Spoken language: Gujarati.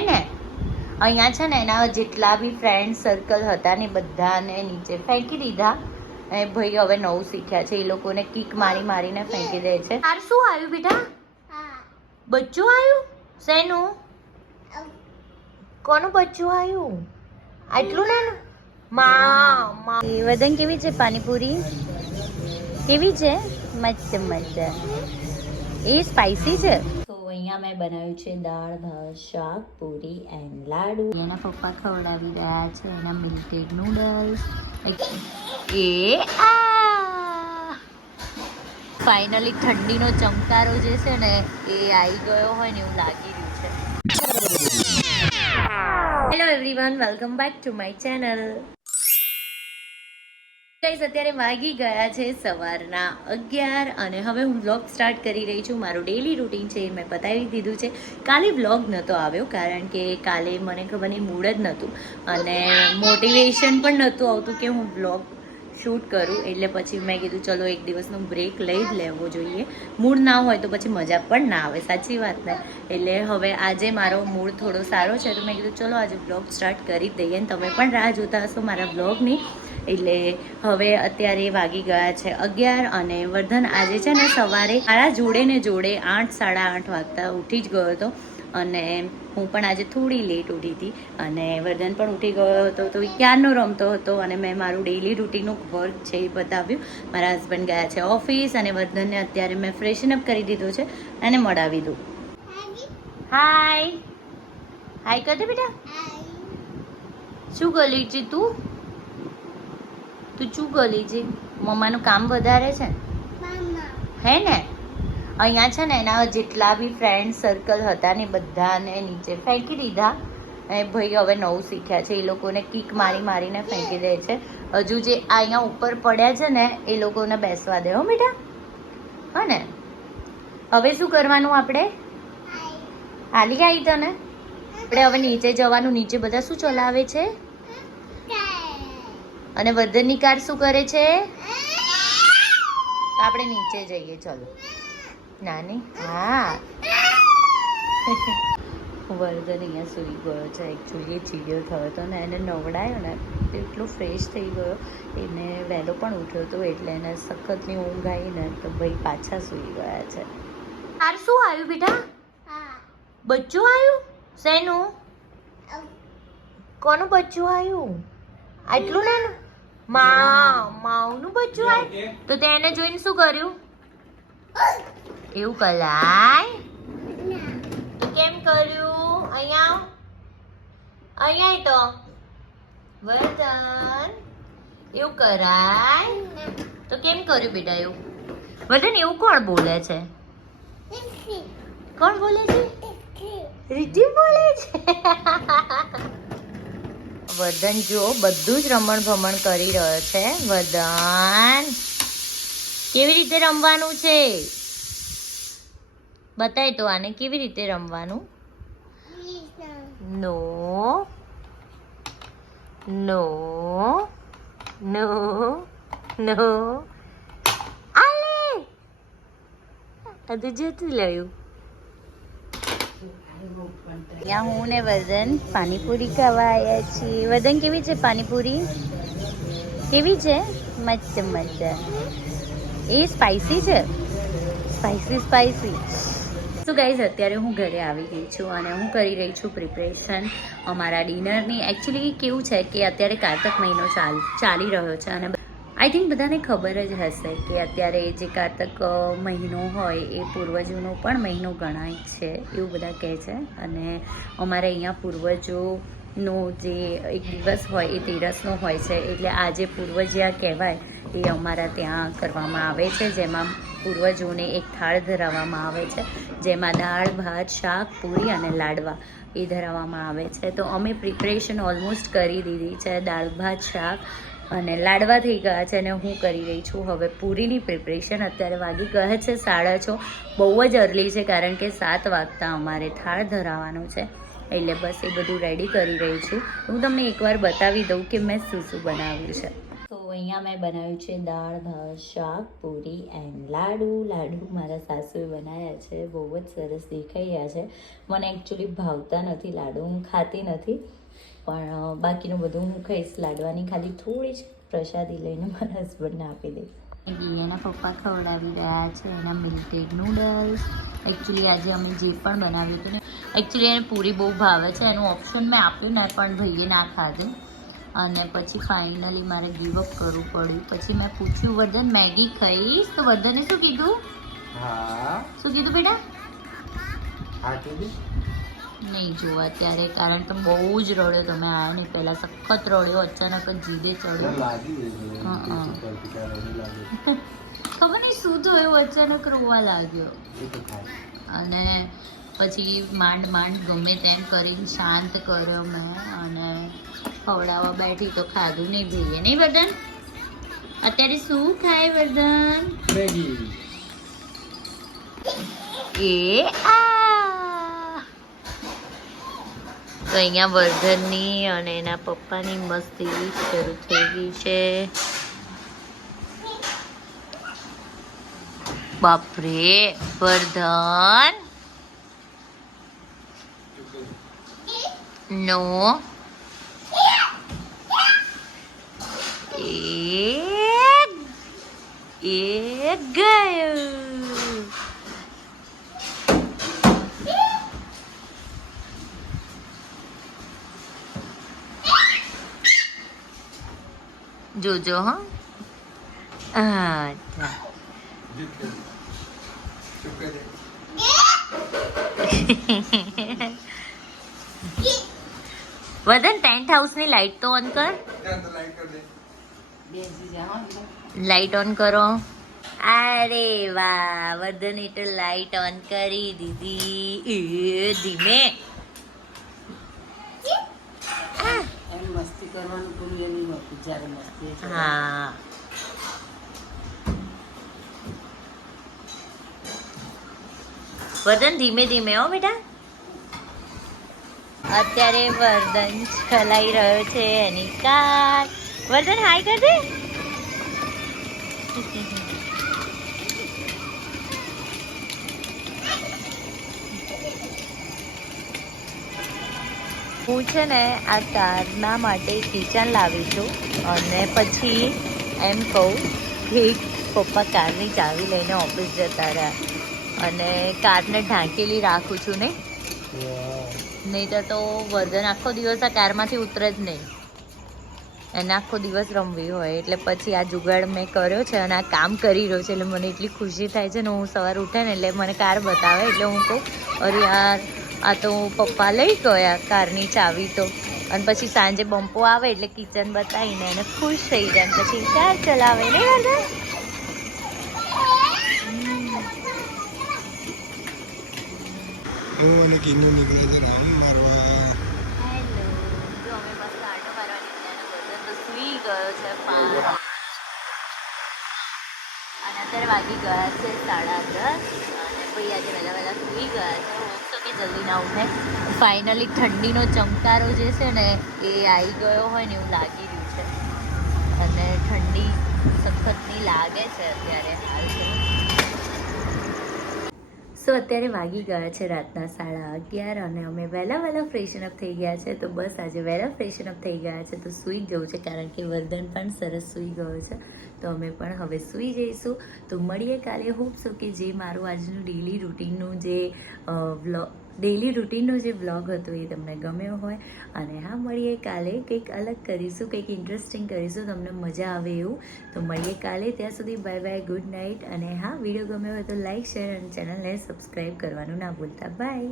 ને? અહીંયા છે ને એના જેટલા બી ફ્રેન્ડ સર્કલ હતા ને બધાને નીચે ફેંકી દીધા. એ ભાઈ હવે નવું શીખ્યા છે. એ લોકોને કિક મારી મારીને ફેંકી દે છે. તાર શું આવ્યું બેટા? બચ્ચું આવ્યું? શેનું? કોનું બચ્ચું આવ્યું? આટલું નાનું? મા મા. વદન કેવી છે પાણીપુરી? કેવી છે? મસ્ત મસ્ત. એ સ્પાઈસી છે. અહીંયા મેં બનાવ્યું છે દાળ ભાત શાક પૂરી એન્ડ લાડુ. એના પપ્પા ખવડાવી રહ્યા છે એના મિલ્ટેડ નૂડલ્સ એ આ! ફાઇનલી ઠંડીનો ચમકારો જે છે ને એ આવી ગયો હોય ને એવું લાગી રહ્યું છે. Hello everyone welcome back to my channel guys અત્યારે વાગી ગયા છે સવારના અગિયાર અને હવે હું વ્લોગ સ્ટાર્ટ કરી રહી છું. મારું ડેલી રૂટીન છે એ મેં બતાવી દીધું છે. કાલે બ્લોગ નહોતો આવ્યો કારણ કે કાલે મને ખબર નહીં મૂડ જ નહોતું અને મોટિવેશન પણ નહોતું આવતું કે હું બ્લોગ શૂટ કરું. એટલે પછી મેં કીધું, ચલો, એક દિવસનો બ્રેક લઈ જ લેવો જોઈએ. મૂડ ના હોય તો પછી મજા પણ ના આવે, સાચી વાત ને? એટલે હવે આજે મારો મૂડ થોડો સારો છે. તો મેં કીધું, ચલો, આજે બ્લોગ સ્ટાર્ટ કરી જ દઈએ તમે પણ રાહ જોતા હશો મારા બ્લોગની એટલે હવે અત્યારે વાગી ગયા છે અગિયાર અને વર્ધન આજે છે ને સવારે મારા જોડે ને જોડે આઠ સાડા આઠ વાગતા ઉઠી જ ગયો હતો અને હું પણ આજે થોડી લેટ ઉઠી હતી અને વર્ધન પણ ઉઠી ગયો હતો તો ક્યારનો રમતો હતો અને મેં મારું ડેલી રૂટીનનું વર્ક છે એ બતાવ્યું. મારા હસબન્ડ ગયા છે ઓફિસ અને વર્ધનને અત્યારે મેં ફ્રેશન અપ કરી દીધું છે અને મળાવી દઉં. હાય હાય કરજે બેટા? શું ગલી છે તું? તું શું ગલીજી મમ્માનું કામ વધારે છે હે ને? અહીંયા છે ને એના જેટલા બી ફ્રેન્ડ સર્કલ હતા ને બધાને નીચે ફેંકી દીધા. એ ભાઈ હવે નવું શીખ્યા છે એ લોકોને કિક મારી મારીને ફેંકી દે છે. હજુ જે અહીંયા ઉપર પડ્યા છે ને એ લોકોને બેસવા દે હો બેટા. હા ને? હવે શું કરવાનું આપણે? આલી આવી તને? આપણે હવે નીચે જવાનું નીચે બધા શું ચલાવે છે? અને વર્ધનની કાર શું કરે છે? તો આપણે નીચે જઈએ ચલો. નાની? હા. વર્ધન અહીંયા સૂઈ ગયો છે. એકચ્યુઅલી એ ચીડિયો થયો હતો ને એને નવડાયો ને એટલો ફ્રેશ થઈ ગયો. એને વહેલો પણ ઉઠ્યો હતો એટલે એને સખતની ઊંઘ આવી ને તો ભાઈ પાછા સૂઈ ગયા છે. તાર શું આવ્યું બેટા? બચ્ચું આવ્યું? શેનું? કોનું બચ્ચું આવ્યું? આટલું નાનું? માવનું બચ્ચું તો તેને જોઈને શું કર્યું? એવું કરાય તો કેમ કર્યું? અહીંયા. અહીંયા તો. વર્ધન એવું કરાય? તો કેમ કર્યું બેટા એવું? વર્ધન એવું કોણ બોલે છે? કોણ બોલે છે? રીતિ બોલે છે? વર્ધન જો બધું જ રમણ ભમણ કરી રહ્યો છે. વર્ધન કેવી રીતે રમવાનું છે? બતાય તો આને કેવી રીતે રમવાનું? નો નો નો નો. આલે! જતું લયું ત્યાં હું ને વદન પાણીપુરી ખાવા આવ્યા છીએ. વદન કેવી છે પાણીપુરી? કેવી છે? મસ્ત મસ્ત. એ સ્પાઇસી છે? સ્પાઇસી સ્પાઇસી સો ગાઈઝ અત્યારે હું ઘરે આવી ગઈ છું અને હું કરી રહી છું પ્રિપરેશન અમારા ડિનરની એકચ્યુઅલી કેવું છે કે અત્યારે કારતક મહિનો ચાલ, ચાલી રહ્યો છે અને આઈ થિંક બધાને ખબર જ હશે કે અત્યારે જે કારતક મહિનો હોય એ પૂર્વજોનો પણ મહિનો ગણાય છે, એવું બધા કહે છે. અને અમારે અહીંયા પૂર્વજોનો જે એક દિવસ હોય એ તેરસનો હોય છે, એટલે આજે પૂર્વજિયા કહેવાય એ અમારા ત્યાં કરવામાં આવે છે, જેમાં પૂર્વજોને એક થાળ ધરાવવામાં આવે છે, જેમાં દાળ, ભાત, શાક, પૂરી અને લાડવા એ ધરાવવામાં આવે છે. તો અમે પ્રિપરેશન ઓલમોસ્ટ કરી દીધી છે, દાળ, ભાત, શાક અને લાડવા થઈ ગયા છે અને હું કરી રહી છું. હવે પૂરીની પ્રિપરેશન અત્યારે વાગી ગયા છે સાડા છ. બહુ જ અર્લી છે કારણ કે સાત વાગતા અમારે થાળ ધરાવવાનો છે. એટલે બસ એ બધું રેડી કરી રહી છું. હું તમને એકવાર બતાવી દઉં કે મેં શું શું બનાવ્યું છે. તો અહીંયા મેં બનાવ્યું છે દાળ, ભાત, શાક, પૂરી એન્ડ લાડુ. લાડુ મારા સાસુએ બનાવ્યા છે. બહુ જ સરસ દેખાઈ રહ્યા છે. મને એકચ્યુઅલી ભાવતા નથી લાડુ. હું ખાતી નથી. પણ બાકીનું બધું હું ખાઈશ લાડવાની ખાલી થોડી જ પ્રસાદી લઈને મારા હસબન્ડને આપી દઈશ. એના પપ્પા ખવડાવી રહ્યા છે એના મિલ્ટેડ નૂડલ્સ એકચ્યુઅલી આજે અમે જે પણ બનાવ્યું હતું ને એકચ્યુઅલી એને પૂરી બહુ ભાવે છે. એનું ઓપ્શન મેં આપ્યું ને પણ ભાઈએ ના ખાધું. અને પછી ફાઇનલી મારે ગીવઅપ કરવું પડ્યું. પછી મેં પૂછ્યું વર્ધન મેગી ખાઈશ? તો વર્ધને શું કીધું? હા. શું કીધું બેટા? હા કીધું. નહીં જોવા ત્યારે કારણ કે બહુ જ રડ્યો તમે આવ્યા નહીં પહેલાં સખત રડ્યો અચાનક જ જીદે ચડ્યો. ખબર નહીં શું થયું અચાનક રોવા લાગ્યો. અને પછી માંડ માંડ ગમે તેમ કરીને શાંત કર્યો મેં અને ખવડાવવા બેઠી તો ખાધું નહીં. જોઈએ નહીં વર્ધન? અત્યારે શું ખાય વર્ધન? એ આ તો અહીંયા વર્ધનની અને એના પપ્પાની મસ્તી શરૂ થઈ ગઈ છે. બાપરે, વર્ધન. નો. એક. એક ગયું. જોજો, હા. અચ્છા. વદન, ટેન્ટ હાઉસની લાઈટ તો ઓન કર. લાઈટ ઓન કરો. અરે વાહ, વદન એટલે લાઈટ ઓન કરી દીધી. ધીમે એમ મસ્તી કરવાનું પૂરું એની નહોતું જ્યારે મસ્તી હા. ધીમે ધીમે હો બેટા. અત્યારે વર્ધન ચલાઈ રહ્યો છે એની કાર. વર્ધન હાય કર હું છે ને આ કારના માટે કિચન લાવી છું અને પછી એમ કહું કે પપ્પા કારની ચાવી લઈને ઓફિસ જતા રહ્યા. અને કારને ઢાંકેલી રાખું છું ને. નહીં તો વર્ધન આખો દિવસ આ કારમાંથી ઉતરે જ નહીં. એને આખો દિવસ રમવી હોય. એટલે પછી આ જુગાડ મેં કર્યો છે અને આ કામ કરી રહ્યો છે. એટલે મને એટલી ખુશી થાય છે ને હું સવારે ઉઠે ને એટલે મને કાર બતાવે. એટલે હું કહું અરે યાર આ તો પપ્પા લઈ ગયા કારની ચાવી તો. અને પછી સાંજે બમ્પો આવે એટલે કિચન બતાવીને એને ખુશ થઈ જાય પછી કાર ચલાવે નહીં દાદા હું અને કિન્નુ નીકળે છે રામ મારવા. અને અત્યારે વાગી ગયા છે સાડા દસ. અને ભાઈ આજે વહેલા વહેલા સુઈ ગયા છે. જલ્દી ના ઉઠે. ફાઇનલી ઠંડીનો ચમકારો જે છે ને, એ આવી ગયો હોય ને એવું લાગી રહ્યું છે. અને ઠંડી સખતની લાગે છે અત્યારે સો અત્યારે વાગી ગયા છે રાતના સાડા અગિયાર અને અમે વહેલા વહેલા ફ્રેશન અપ થઈ ગયા છે. તો બસ આજે વહેલા ફ્રેશન અપ થઈ ગયા છે. તો સૂઈ જવું છે કારણ કે વર્ધન પણ સરસ સૂઈ ગયો છે. તો અમે પણ હવે સૂઈ જઈશું. તો મળીએ કાલે. હોપ સો કે જે મારું આજનું ડેલી રૂટીનનું જે વ્લોગ ડેલી રૂટીનનો જે બ્લોગ હતો એ તમને ગમ્યો હોય. અને હા, મળીએ કાલે કંઈક અલગ કરીશું, કંઈક ઇન્ટરેસ્ટિંગ કરીશું, તમને મજા આવે એવું. તો મળીએ કાલે, ત્યાં સુધી બાય બાય ગુડ નાઇટ અને હા વીડિયો ગમ્યો હોય તો લાઇક શેર અને ચેનલને સબસ્ક્રાઈબ કરવાનું ના ભૂલતા. બાય